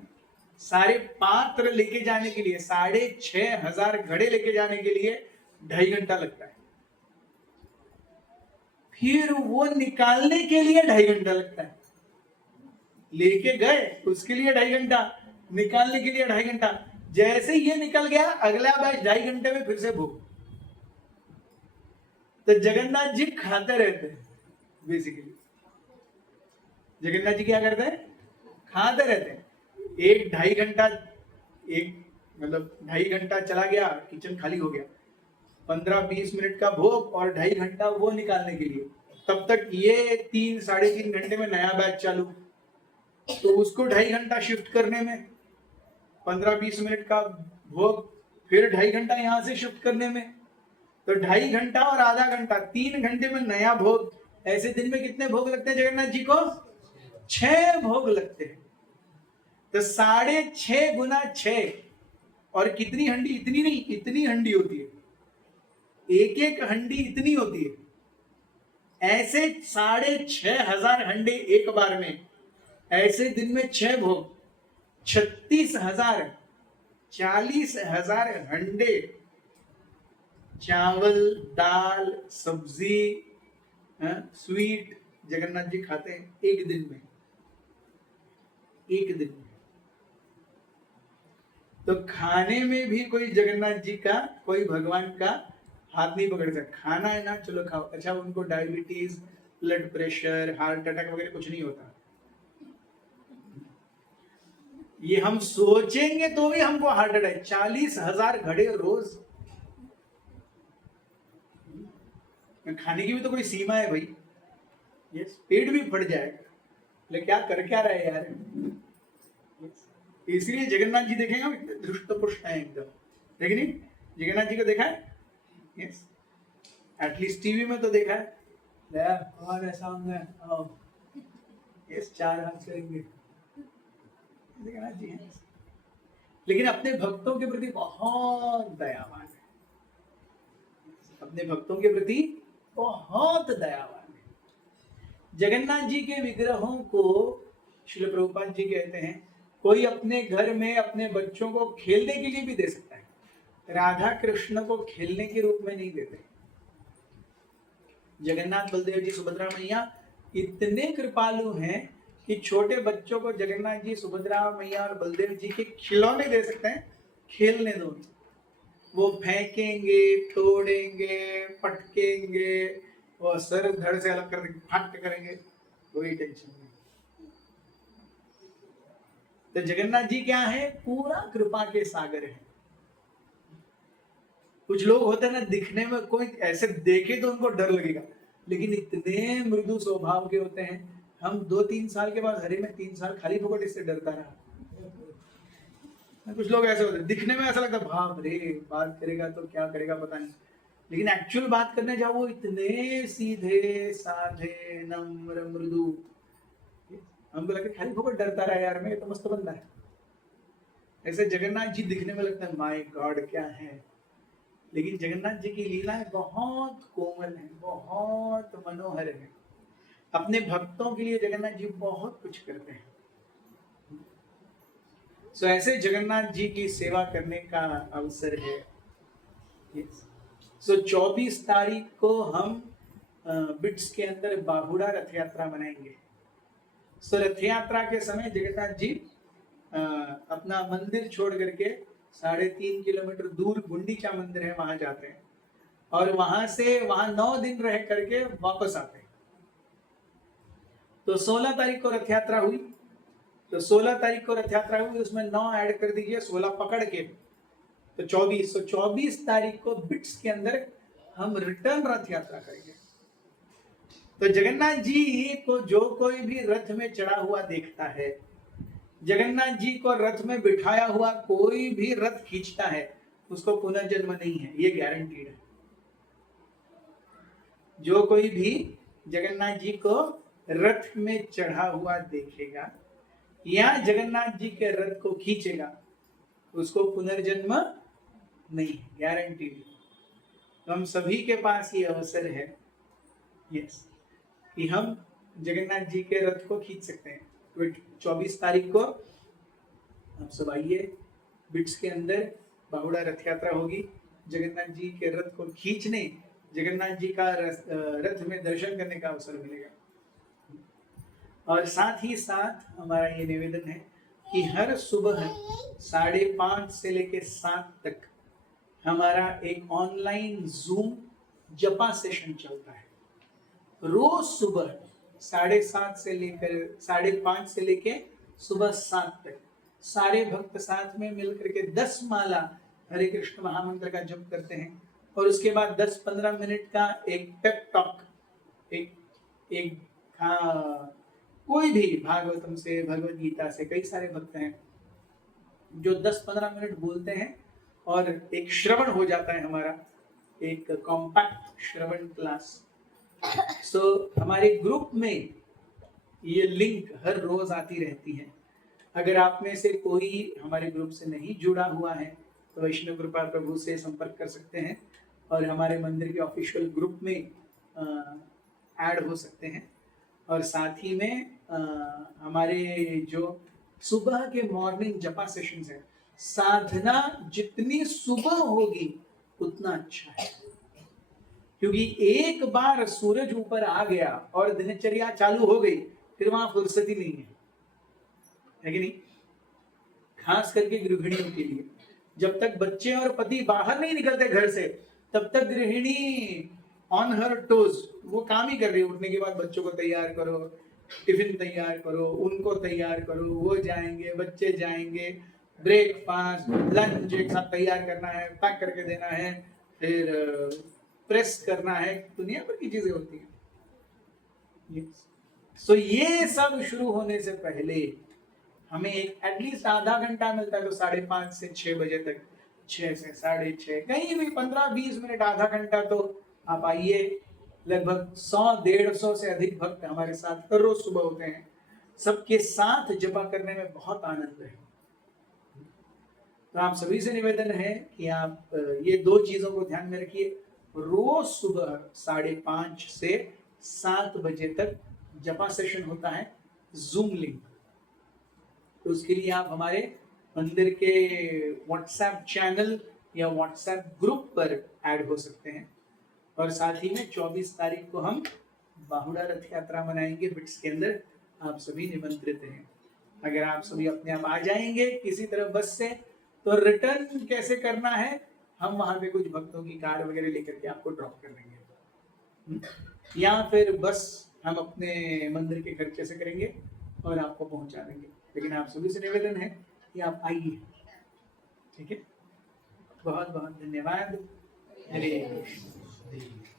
सारे पात्र लेके जाने के लिए 6,500 घड़े लेके जाने के लिए 2.5 घंटा लगता है, फिर वो निकालने के लिए 2.5 घंटा लगता है। लेके गए उसके लिए 2.5 घंटा, निकालने के लिए 2.5 घंटा, जैसे ये निकल गया अगला बैच 2.5 घंटे में फिर से भूख। तो जगन्नाथ जी खाते रहते हैं, बेसिकली जगन्नाथ जी क्या करते हैं, खाते रहते हैं। 1-2.5 घंटा, एक मतलब 2.5 घंटा चला गया, किचन खाली हो गया, 15-20 मिनट का भोग और 2.5 घंटा वो निकालने के लिए, तब तक ये 3-3.5 घंटे में नया बैच चालू, तो उसको 2.5 घंटा शिफ्ट करने में, 15-20 मिनट का भोग, फिर 2.5 घंटा यहाँ से शिफ्ट करने में, तो 2.5 घंटा और आधा घंटा, 3 घंटे में नया भोग। ऐसे दिन में कितने भोग लगते हैं जगन्नाथ जी को? 6 भोग लगते हैं। तो 6.5 गुना 6, और कितनी हंडी? इतनी नहीं, इतनी हंडी होती है, एक एक हंडी इतनी होती है। ऐसे 6,500 हंडे एक बार में, ऐसे दिन में 6 भोग, 36,000, 40,000 हंडे चावल दाल सब्जी स्वीट जगन्नाथ जी खाते हैं एक दिन में, एक दिन में। तो खाने में भी कोई जगन्नाथ जी का, कोई भगवान का हाथ नहीं पकड़ सकता। खाना है ना, चलो खाओ। अच्छा, उनको diabetes, blood pressure, heart attack वगैरह कुछ नहीं होता। ये हम सोचेंगे तो भी हमको हार्ट अटैक। 40,000 घड़े रोज, खाने की भी तो कोई सीमा है भाई। ये पेट भी फट जाएगा, लेकिन क्या कर क्या रहे यार। इसलिए जगन्नाथ जी देखेंगे हम इतने धृष्ट पुष्ट हैं एकदम, लेकिन नहीं, जगन्नाथ जी को देखा है? यस, एटलीस्ट टीवी में तो देखा है। और ऐसा होंगे, यस, 4 हाथ करेंगे, जगन्नाथ जी हैं। लेकिन अपने भक्तों के प्रति बहुत दयावान है, अपने भक्तों के प्रति बहुत दयावान है। जगन्नाथ जी के विग्रहों को श्रील प्रभुपाद जी कहते हैं कोई अपने घर में अपने बच्चों को खेलने के लिए भी दे सकता है, राधा कृष्ण को खेलने के रूप में नहीं देते। जगन्नाथ बलदेव जी सुभद्रा मैया इतने कृपालु हैं कि छोटे बच्चों को जगन्नाथ जी सुभद्रा मैया और बलदेव जी के खिलौने दे सकते हैं, खेलने दो। वो फेंकेंगे, तोड़ेंगे, पटकेंगे, और सर धड़ से अलग कर देंगे, फट करेंगे, कोई टेंशन नहीं। तो जगन्नाथ जी क्या है? पूरा कृपा के सागर है। कुछ लोग होते हैं ना, दिखने में कोई ऐसे देखे तो उनको डर लगेगा, लेकिन इतने मृदु स्वभाव के होते हैं। हम 2-3 साल के बाद, अरे मैं 3 साल खाली फोकट इससे डरता रहा। कुछ लोग ऐसे होते हैं, दिखने में ऐसा लगता है बाप रे, बात करेगा तो क्या करेगा पता नहीं, लेकिन एक्चुअल बात करने जाओ वो इतने सीधे साधे नम्र मृदु। हमको लगता है खाली फोकट डरता रहा यार, मैं तो मस्त बंदा है। ऐसे जगन्नाथ जी दिखने में लगता है माय गॉड क्या है, लेकिन जगन्नाथ जी की लीलाएं बहुत कोमल है, बहुत मनोहर है। अपने भक्तों के लिए जगन्नाथ जी बहुत कुछ करते हैं। सो ऐसे जगन्नाथ जी की सेवा करने का अवसर है। सो 24 तारीख को हम बिट्स के अंदर बाहुड़ा रथ यात्रा मनाएंगे। सो रथ यात्रा के समय जगन्नाथ जी अपना मंदिर छोड़ करके 3.5 किलोमीटर दूर गुंडीचा मंदिर है, वहां जाते हैं और वहां से 9 दिन रह करके वापस आते हैं। तो 16 तारीख को रथ यात्रा हुई, तो 16 तारीख को रथ यात्रा हुई, उसमें 9 ऐड कर दीजिए, 16 पकड़ के तो 24। तो 24 तारीख को बिट्स के अंदर हम रिटर्न रथ यात्रा करेंगे। तो जगन्नाथ जी को जो कोई भी रथ में चढ़ा हुआ देखता है, जगन्नाथ जी को रथ में बिठाया हुआ कोई भी रथ खींचता है, उसको पुनर्जन्म नहीं है, ये गारंटीड है। जो कोई भी जगन्नाथ जी को रथ में चढ़ा हुआ देखेगा या जगन्नाथ जी के रथ को खींचेगा, उसको पुनर्जन्म नहीं, गारंटीड। तो हम सभी के पास ये अवसर है, यस, कि हम जगन्नाथ जी के रथ को खींच सकते हैं। 24 तारीख को आप सब आइए, बिट्स के अंदर बाहुड़ा रथ यात्रा होगी, जगन्नाथ जी के रथ को खींचने, जगन्नाथ जी का रथ में दर्शन करने का अवसर मिलेगा। और साथ ही साथ हमारा ये निवेदन है कि हर सुबह 5:30 से लेकर 7 तक हमारा एक ऑनलाइन जूम जपा सेशन चलता है। रोज सुबह 7:30 से लेकर 5:30 से लेकर सुबह 7 तक सारे भक्त साथ में मिलकर के 10 माला हरे कृष्ण महामंत्र का जप करते हैं और उसके बाद 10-15 मिनट का एक पेप टॉक, एक कोई भी भागवतम से, भगवत गीता से, कई सारे भक्त हैं जो 10-15 मिनट बोलते हैं और एक श्रवण हो जाता है, हमारा एक कॉम्पैक्ट श्रवण क्लास। सो हमारे ग्रुप में ये लिंक हर रोज आती रहती है। अगर आप में से कोई हमारे ग्रुप से नहीं जुड़ा हुआ है तो वैष्णव कृपा प्रभु से संपर्क कर सकते हैं और हमारे मंदिर के ऑफिशियल ग्रुप में ऐड हो सकते हैं। और साथ ही में हमारे जो सुबह के मॉर्निंग जपा सेशंस है, साधना जितनी सुबह होगी उतना अच्छा है, क्योंकि एक बार सूरज ऊपर आ गया और दिनचर्या चालू हो गई, फिर वहां फुर्सत ही नहीं है कि नहीं? खास करके गृहिणियों के लिए, जब तक बच्चे और पति बाहर नहीं निकलते घर से, तब तक गृहिणी ऑन हर टोज, वो काम ही कर रही है। उठने के बाद बच्चों को तैयार करो, टिफिन तैयार करो, उनको तैयार करो, वो जाएंगे, बच्चे जाएंगे, ब्रेकफास्ट लंच एक साथ तैयार करना है, पैक करके देना है, फिर प्रेस करना है, दुनिया भर की चीजें होती है। सो ये सब शुरू होने से पहले हमें एक एटलीस्ट आधा घंटा मिलता है, तो 5:30 से 6 बजे तक, 6 से 6:30, कहीं भी 15-20 मिनट, आधा घंटा तो आप आइए। लगभग 100-150 से अधिक भक्त हमारे साथ हर रोज सुबह होते हैं। सबके साथ जपा करने में बहुत आनंद है। तो आप सभी से निवेदन है कि आप ये 2 चीजों को ध्यान में रखिए। रोज सुबह 5:30 से 7 बजे तक जपा सेशन होता है, जूम लिंक। तो उसके लिए आप हमारे मंदिर के व्हाट्सएप चैनल या व्हाट्सएप ग्रुप पर ऐड हो सकते हैं। और साथ ही में 24 तारीख को हम बाहुड़ा रथ यात्रा मनाएंगे बिट्स के अंदर, आप सभी निमंत्रित हैं। अगर आप सभी अपने आप आ जाएंगे किसी तरह बस से, तो रिटर्न कैसे करना है, हम वहां पे कुछ भक्तों की कार वगैरह लेकर के आपको ड्रॉप कर देंगे, या फिर बस हम अपने मंदिर के खर्चे से करेंगे और आपको पहुंचा देंगे। लेकिन आप सभी से निवेदन है कि आप आइए, ठीक है। बहुत बहुत धन्यवाद। हरे कृष्ण।